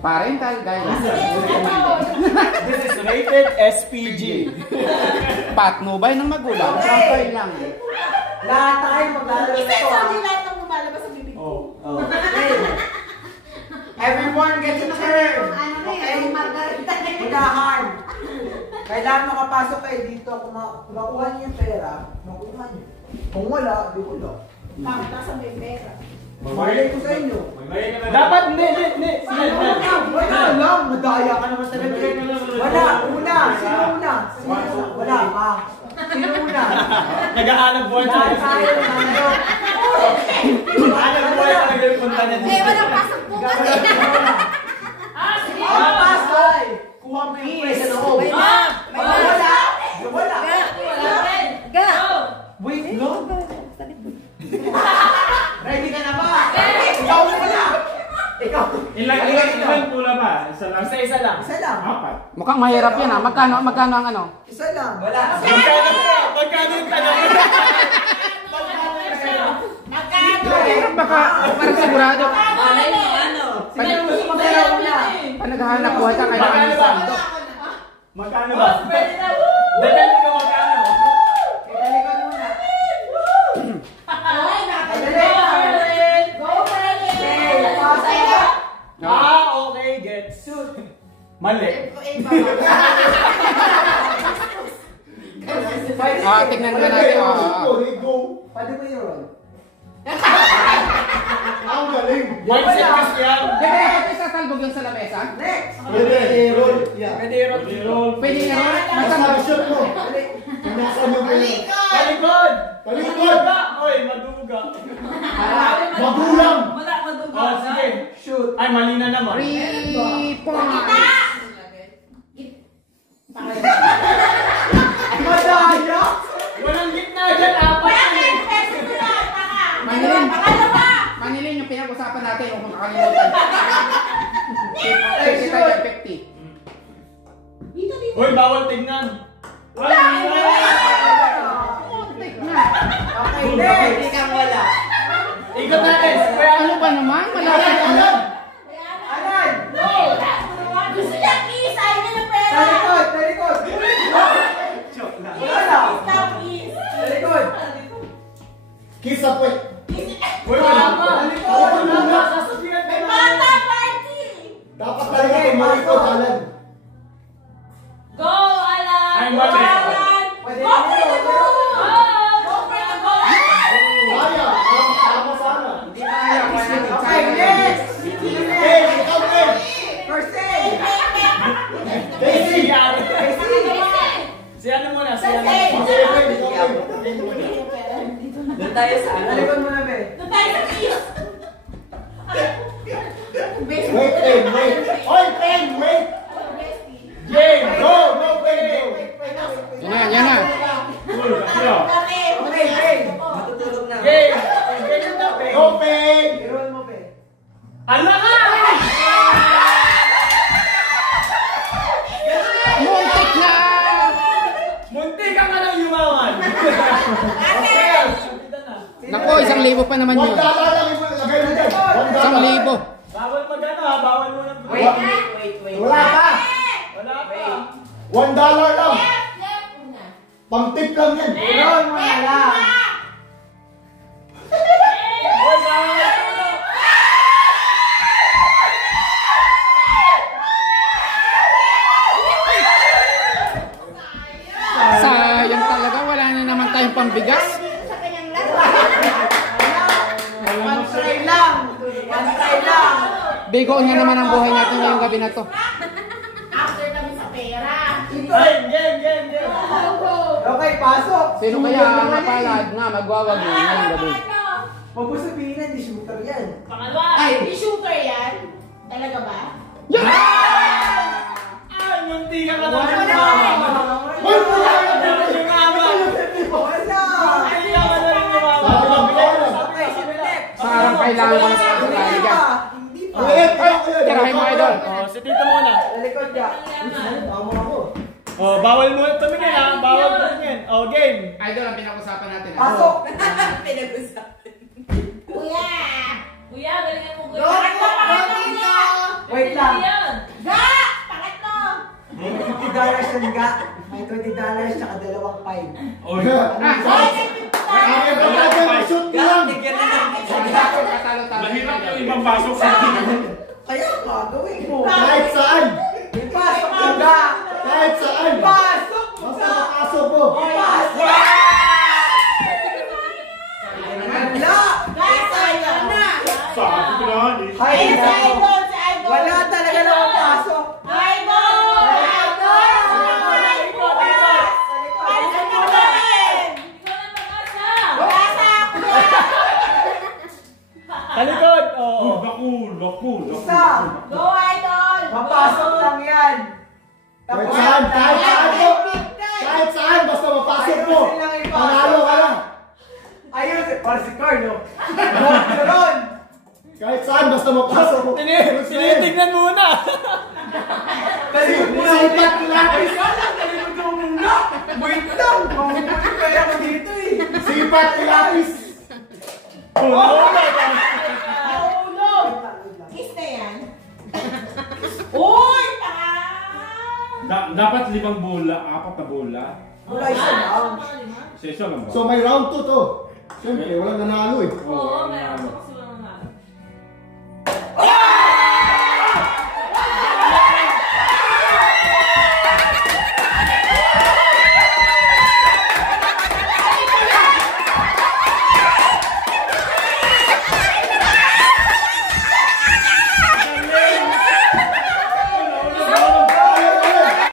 Parental guidance. This is rated SPG. Patnubay ng magulang. Sampay lang. Lahat tayo maglalaro ito. Isa yung lahat ng lumalabas sa bibig ko. Everyone gets a turn. Okay, Margarita na yun. Unahan. Kailangan makapasok kayo dito. Kung makuha niyo yung pera, makuha niyo. Kung wala, di wala. Bakit nasa may pera? Malay ko sa inyo. Dapat hindi. Wala lang. Madaya ka naman talaga. Wala. Una. Sino una? Wala ka. Sino una? Nag-aanap buhay Lahat talaga. tayo nanalo. Aanap buhay talaga yung punta niya dito. Walang pasok po kasi. Sige. Pasok. Kuha mo yung pwede sa loob. Wala. Wala. Ga! Wait, no? Ready ka na ba? Ikaw muna! Ikaw! Ilang pula ba? Isa lang? Isa lang. Isa lang. Apat. Mukhang mahirap yan ah. Magkano ang ano? Isa lang. Wala. Magkano yung tanong? Mahirap baka parang sigurado. Malay mo, ano? Sino yung gusto magkala una? Pag naghahanap buhay ka, kailangan yung saldo. Magkano ba? Depende ka magkano. Kailangan muna. Ay, Madali. Go for it! Okay, pasok. Okay, get suit. Mali. Tignan ka natin. Pwede ba yun? Ang galing. Mindset kasi yan. Pwede natin sasalbog yung sa lamesa? Next! Pwede i-roll. Yeah. Pwede i-roll. Pwede nga. Basta shot mo. Nasaan yung pwede? Talikod! Talikod! Oy, maduga. Magulang! Oh, sige. Shoot! Ay, mali na naman. 3 points. Madaya! Walang gitna dyan, apat na eh. Manilin yung pinag-usapan natin kung makakalimutan. 50 tayo, 50. Hoy, bawal tignan. Wala! Okay, next! Ikot natin. Ano ba naman? Malapit ano? Alan! Gusto niya kiss! Ayaw niya ng pera! Talikod! Talikod! Wala! Kiss! Talikod! Kiss up wait. Hoy, wala pa. Talikod! Wala, sasabihan ka May na. bata party! Dapat talaga tumalikod, Alan. Go, Alan! Ay, Go, mali. Alan! Pwede Go for the goal! Go for the goal! Kaya, sama sana. Hindi kaya. Okay, next! Hey, ikaw eh. First aid! Daisy. Si ano muna, si ano. Doon tayo sa ano? Talikod mo na, be. Doon tayo sa kiss! Wait, wait. Oy, Pen, wait. Game, Go, go, Pen, go. Yan na. Cool, ano? Okay, Pen. Matutulog na. Game. Game na, Pen. Go, Pen. I-roll mo, be. Ala ka! Muntik na! Munti ka nga lang yumaman. Okay. Nako, 1,000 pa naman yun. $1 lang yung lagay mo dyan. $1. 1,000. Bawal magano ha, bawal mo ng Wait. Wala pa. Wala pa. $1 lang. Pang-tip lang yan. I-roll mo na lang. Hoy, bawal. Sayang talaga, wala na naman tayong pambigas. Sa kanyang laro. One try lang. One try lang. Bigoon na naman ang buhay natin ngayong gabi na to. After kami sa pera. Ay, game. Okay, pasok. Sino kaya ang napalad nga magwawag mo ngayong gabi? Huwag mo sabihin na, di shooter yan. Pangalawa, di shooter yan. Talaga ba? Ay, munti ka lang Wala. yumaman. Wala. Yumaman. Wala. Ay, ka na rin yumaman. Okay, sino next? Parang kailangan ko na sa kasali dyan. Hindi pa. Wait, Tirahin mo, idol. Oh, si Tito muna. Talikod niya. Tama ako. Oh, bawal mo tumingin ha. Bawal tumingin. Oh, game. Idol ang pinag-usapan natin. Pasok. Kuya! Kuya, galingan mo kuya. Go, dito. Wait lang. Ga! Pangatlo! May $50 yung ga. May $20 tsaka dalawang 5. Oy. Ay, Ay, bagay, shoot lang. Mahirap yung ibang pasok sa atin. Kaya ka, gawin mo. Kahit saan. Ipasok mo ga. Kahit saan. Ipasok mo Basta ga. makasok mo. Ipasok! Wala! Guys, ayun na! Sabi ko na, eh. Ay, Ay, si nako. Idol, si Idol! Wala talaga na mapasok. Idol! Idol! Ay, bukas! Palisan ka ba rin? Wala sa ako! Talikod! Oo. Naku. Isa. Go, Idol! Mapasok lang yan. Kahit saan. Kahit saan mo. Kahit saan. Basta mapasok mo. Panalo ka lang. Ayun, para si Carlo. Ron! Kahit saan. Basta mapasok mo. Tinitignan muna. Talikod muna. Sipat lapis. Talikod mo muna. Wait lang. Mahuhuli kaya ko dito eh. Sipat lapis. Kiss na yan. Uy! Dapat 5 bola, 4 na bola. Wala isa lang. Isa lang ba? So may round 2 to. Siyempre, walang nanalo eh. Oo, meron.